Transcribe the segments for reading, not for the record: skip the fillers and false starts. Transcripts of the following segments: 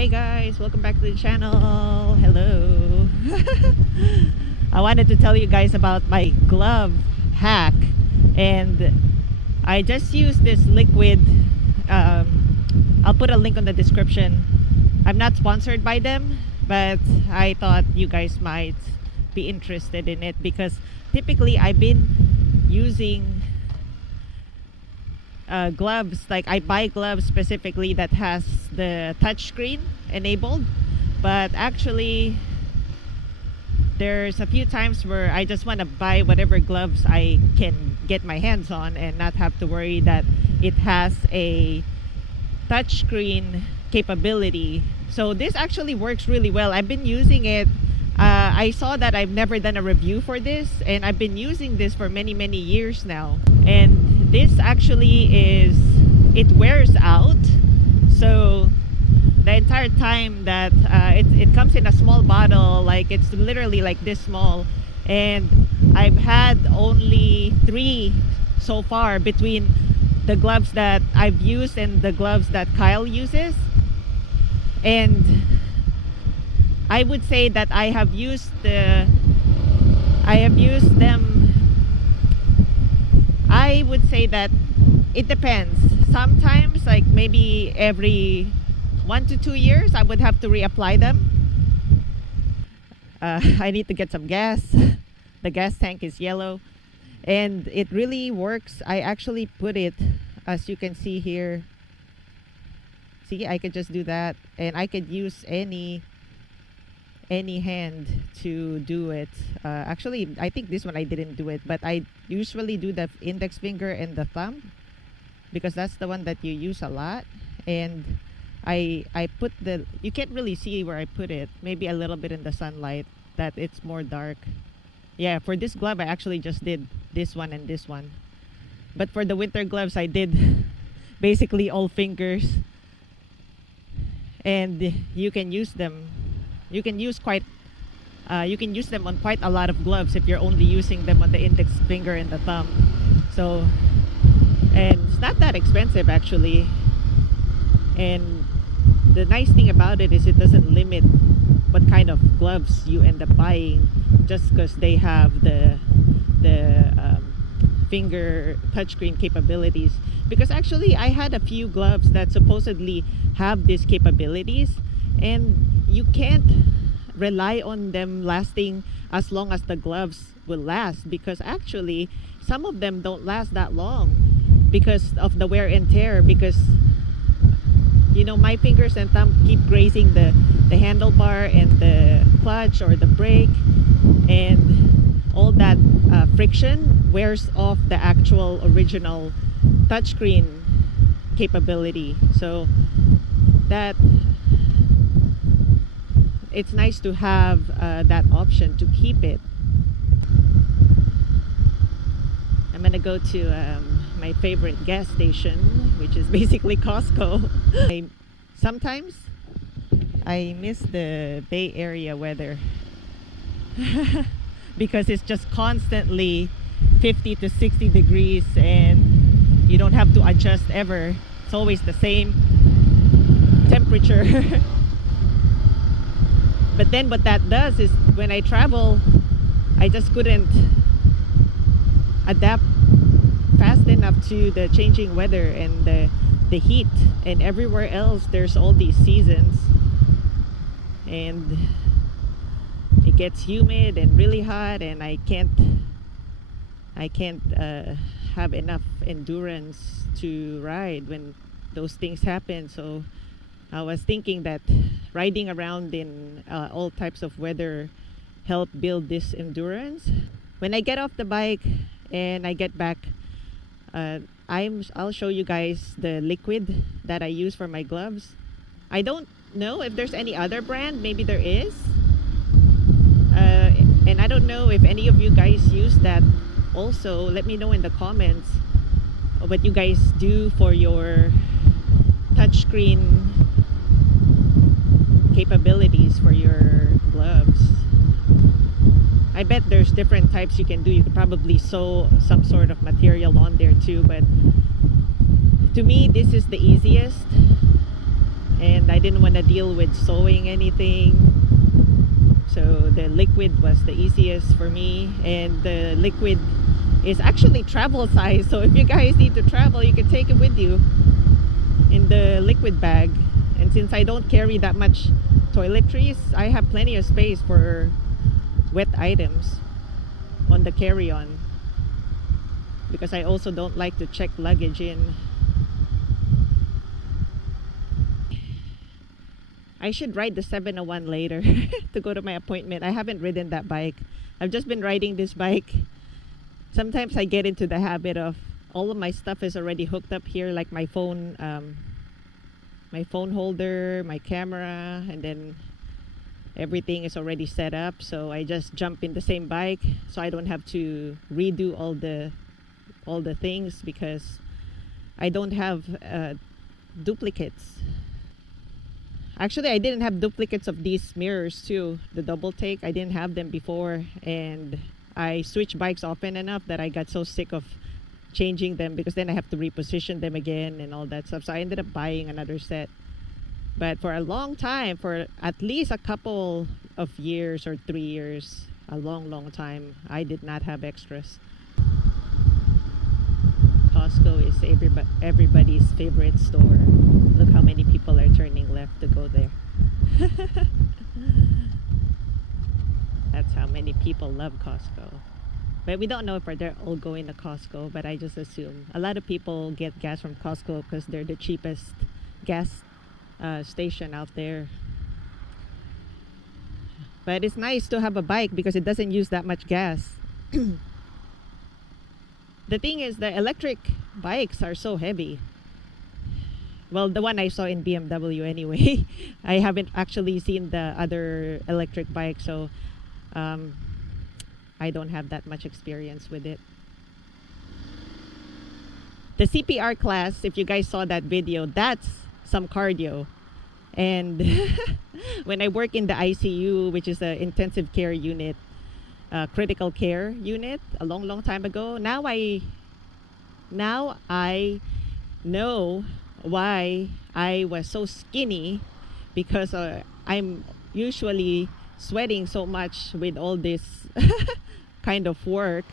Hey guys, welcome back to the channel. Hello. I wanted to tell you guys about my glove hack, and I just used this liquid. I'll put a link on the description. I'm not sponsored by them, but I thought you guys might be interested in it because typically I've been using gloves. Like I buy gloves specifically that has the touchscreen enabled, but actually there's a few times where I just want to buy whatever gloves I can get my hands on and not have to worry that it has a touchscreen capability. So this actually works really well. I've been using it. I saw that I've never done a review for this, and I've been using this for many years now, and this actually it wears out. So the entire time that it comes in a small bottle, like it's literally like this small, and I've had only 3 so far between the gloves that I've used and the gloves that Kyle uses. And I would say that I have used them. I would say that it depends. Sometimes, like maybe every 1 to 2 years, I would have to reapply them. I need to get some gas. The gas tank is yellow, and it really works. I actually put it, as you can see here. See, I could just do that, and I could use any hand to do it. Actually, I think this one I didn't do it, but I usually do the index finger and the thumb because that's the one that you use a lot. And I put the, you can't really see where I put it, maybe a little bit in the sunlight that it's more dark. Yeah, for this glove I actually just did this one and this one, but for the winter gloves I did basically all fingers. And you can use them. You can use them on quite a lot of gloves if you're only using them on the index finger and the thumb. So, and it's not that expensive actually. And the nice thing about it is it doesn't limit what kind of gloves you end up buying just because they have the finger touchscreen capabilities. Because actually I had a few gloves that supposedly have these capabilities, and you can't rely on them lasting as long as the gloves will last, because actually some of them don't last that long because of the wear and tear. Because you know, my fingers and thumb keep grazing the handlebar and the clutch or the brake, and all that friction wears off the actual original touchscreen capability. So that it's nice to have that option to keep it. I'm gonna go to my favorite gas station, which is basically Costco. Sometimes I miss the Bay Area weather because it's just constantly 50 to 60 degrees and you don't have to adjust ever. It's always the same temperature. But then what that does is when I travel, I just couldn't adapt fast enough to the changing weather and the heat. And everywhere else there's all these seasons, and it gets humid and really hot, and I can't have enough endurance to ride when those things happen. So I was thinking that riding around in all types of weather help build this endurance. When I get off the bike and I get back, I'll show you guys the liquid that I use for my gloves. I don't know if there's any other brand, maybe there is, and I don't know if any of you guys use that also. Let me know in the comments what you guys do for your touchscreen capabilities for your gloves. I bet there's different types you can do. You could probably sew some sort of material on there too, but to me this is the easiest, and and I didn't want to deal with sewing anything. So the liquid was the easiest for me, and the liquid is actually travel size, so if you guys need to travel, you can take it with you in the liquid bag. And since I don't carry that much toiletries, I have plenty of space for wet items on the carry-on, because I also don't like to check luggage in. I should ride the 701 later to go to my appointment. I haven't ridden that bike. I've just been riding this bike. Sometimes I get into the habit of all of my stuff is already hooked up here, like my phone holder, my camera, and then everything is already set up. So I just jump in the same bike, so I don't have to redo all the things, because I don't have duplicates. Actually, I didn't have duplicates of these mirrors too, the double take. I didn't have them before, and I switch bikes often enough that I got so sick of changing them, because then I have to reposition them again and all that stuff. So I ended up buying another set. But for a long time, for at least a couple of years or 3 years, a long time, I did not have extras. Costco is everybody's favorite store. Look how many people are turning left to go there. That's how many people love Costco. But we don't know if they're all going to Costco, but I just assume. A lot of people get gas from Costco because they're the cheapest gas station out there. But it's nice to have a bike because it doesn't use that much gas. The thing is, the electric bikes are so heavy. Well, the one I saw in BMW anyway. I haven't actually seen the other electric bike, so I don't have that much experience with it. The CPR class, if you guys saw that video, that's some cardio. And when I work in the ICU, which is an intensive care unit, critical care unit, a long time ago, now I know why I was so skinny, because I'm usually sweating so much with all this kind of work.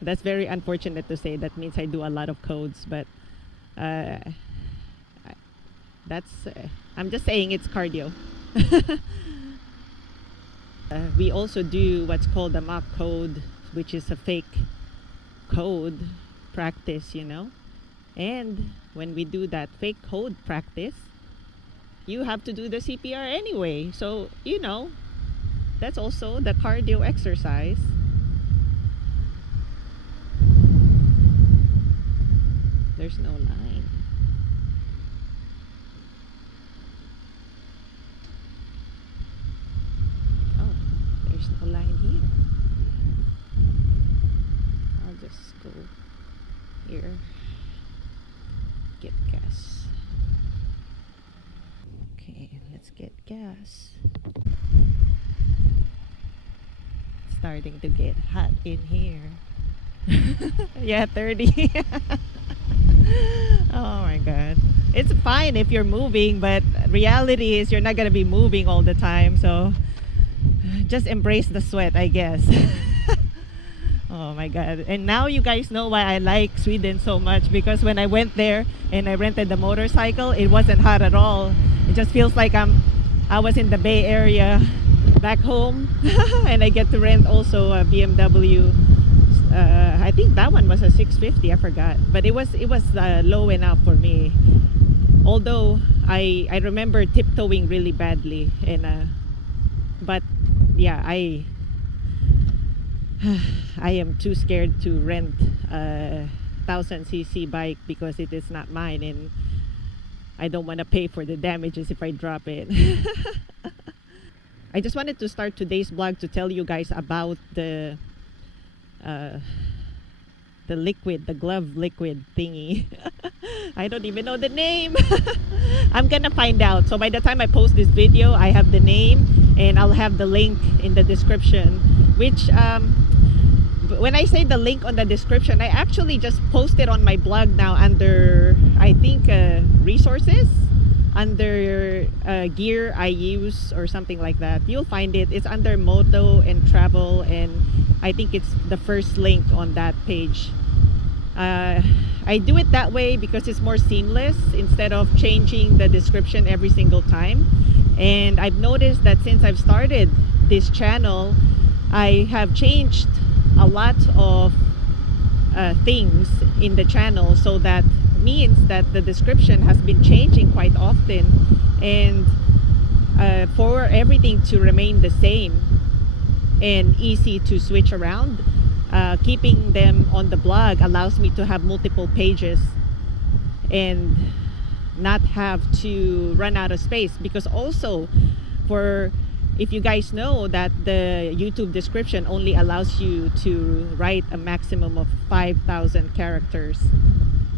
That's very unfortunate to say. That means I do a lot of codes, but I'm just saying it's cardio. We also do what's called a mock code, which is a fake code practice, you know. And when we do that fake code practice, you have to do the CPR anyway. So, you know, that's also the cardio exercise. There's no line. Oh, there's no line here. I'll just go here. Get gas. Okay, let's get gas. It's starting to get hot in here. Yeah, 30. Oh my god. It's fine if you're moving, but reality is you're not gonna be moving all the time, so just embrace the sweat, I guess. Oh my god. And now you guys know why I like Sweden so much, because when I went there and I rented the motorcycle, it wasn't hot at all. It just feels like I was in the Bay Area back home. And I get to rent also a BMW. I think that one was a 650, I forgot, but it was low enough for me. Although I remember tiptoeing really badly, and but yeah, I am too scared to rent a 1000cc bike because it is not mine, and I don't want to pay for the damages if I drop it. I just wanted to start today's vlog to tell you guys about the liquid, the glove liquid thingy. I don't even know the name. I'm gonna find out. So by the time I post this video, I have the name and I'll have the link in the description, which when I say the link on the description, I actually just posted on my blog now under, I think, resources. under gear I use or something like that. You'll find it. It's under Moto and Travel, and I think it's the first link on that page. I do it that way because it's more seamless instead of changing the description every single time. And I've noticed that since I've started this channel, I have changed a lot of things in the channel, so that means that the description has been changing quite often, and for everything to remain the same and easy to switch around, keeping them on the blog allows me to have multiple pages and not have to run out of space. Because also, for if you guys know that the YouTube description only allows you to write a maximum of 5,000 characters,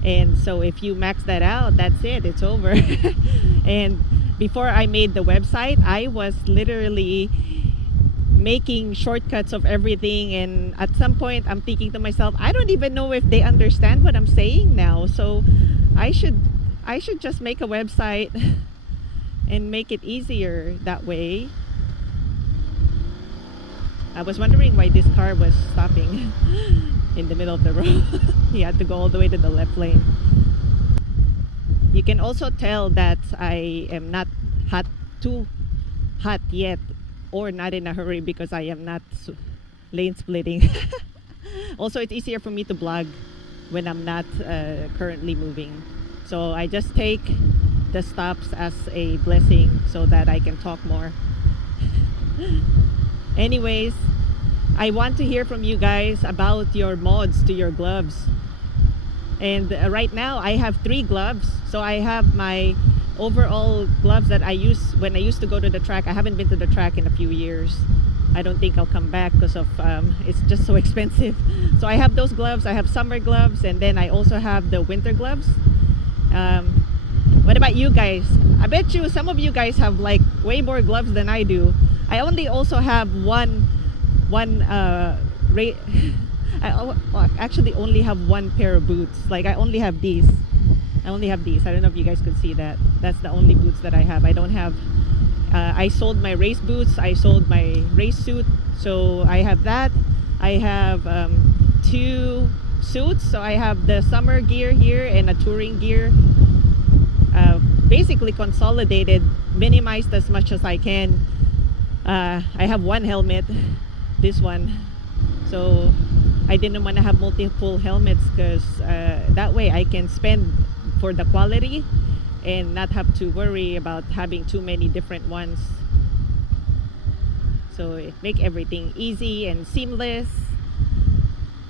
and so if you max that out, that's it, it's over. And before I made the website, I was literally making shortcuts of everything, and at some point I'm thinking to myself, I don't even know if they understand what I'm saying now, so I should just make a website and make it easier that way. I was wondering why this car was stopping in the middle of the road. He had to go all the way to the left lane. You can also tell that I am not too hot yet, or not in a hurry, because I am not lane splitting. Also, it's easier for me to vlog when I'm not currently moving. So I just take the stops as a blessing so that I can talk more. Anyways, I want to hear from you guys about your mods to your gloves. And right now I have 3 gloves. So I have my overall gloves that I use when I used to go to the track. I haven't been to the track in a few years. I don't think I'll come back because of it's just so expensive. So I have those gloves. I have summer gloves, and then I also have the winter gloves. What about you guys? I bet you some of you guys have like way more gloves than I do. I only also have I actually only have one pair of boots. Like I only have these. I don't know if you guys could see that. That's the only boots that I have. I don't have I sold my race boots. I sold my race suit. So I have that. I have 2 suits. So I have the summer gear here and a touring gear. Basically consolidated, minimized as much as I can. I have 1 helmet, this one. So I didn't want to have multiple helmets, because that way I can spend for the quality and not have to worry about having too many different ones. So it make everything easy and seamless.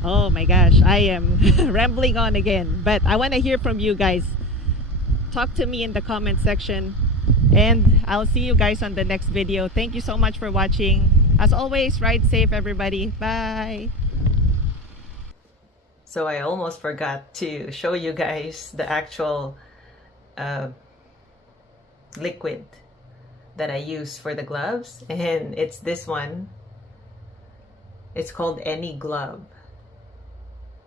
Oh my gosh, I am rambling on again, but I want to hear from you guys. Talk to me in the comment section, and I'll see you guys on the next video. Thank you so much for watching. As always, ride safe, everybody. Bye. So I almost forgot to show you guys the actual liquid that I use for the gloves, and it's this one. It's called Any Glove,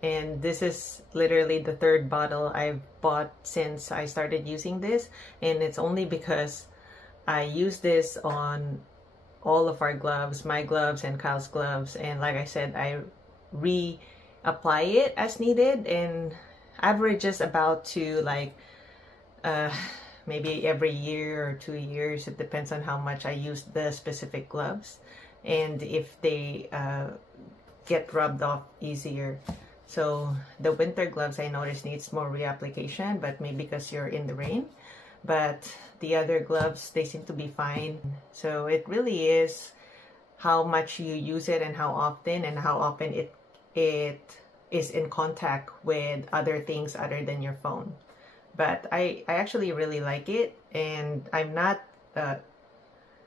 and this is literally the 3rd bottle I've bought since I started using this, and it's only because I use this on all of our gloves, my gloves and Kyle's gloves, and like I said, I reapply it as needed, and averages about to like maybe every year or 2 years. It depends on how much I use the specific gloves and if they get rubbed off easier. So the winter gloves I noticed needs more reapplication, but maybe because you're in the rain. But the other gloves, they seem to be fine. So it really is how much you use it and how often it is in contact with other things other than your phone. But I actually really like it, and I'm not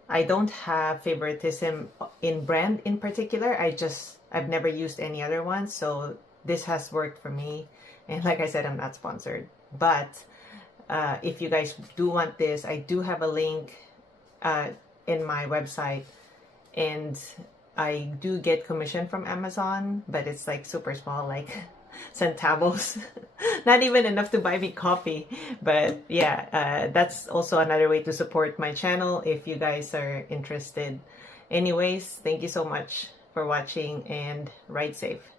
I don't have favoritism in brand in particular. I've never used any other one, so this has worked for me. And like I said, I'm not sponsored, but if you guys do want this, I do have a link in my website, and I do get commission from Amazon, but it's like super small, like centavos. Not even enough to buy me coffee. But yeah, that's also another way to support my channel if you guys are interested. Anyways, thank you so much for watching and ride safe.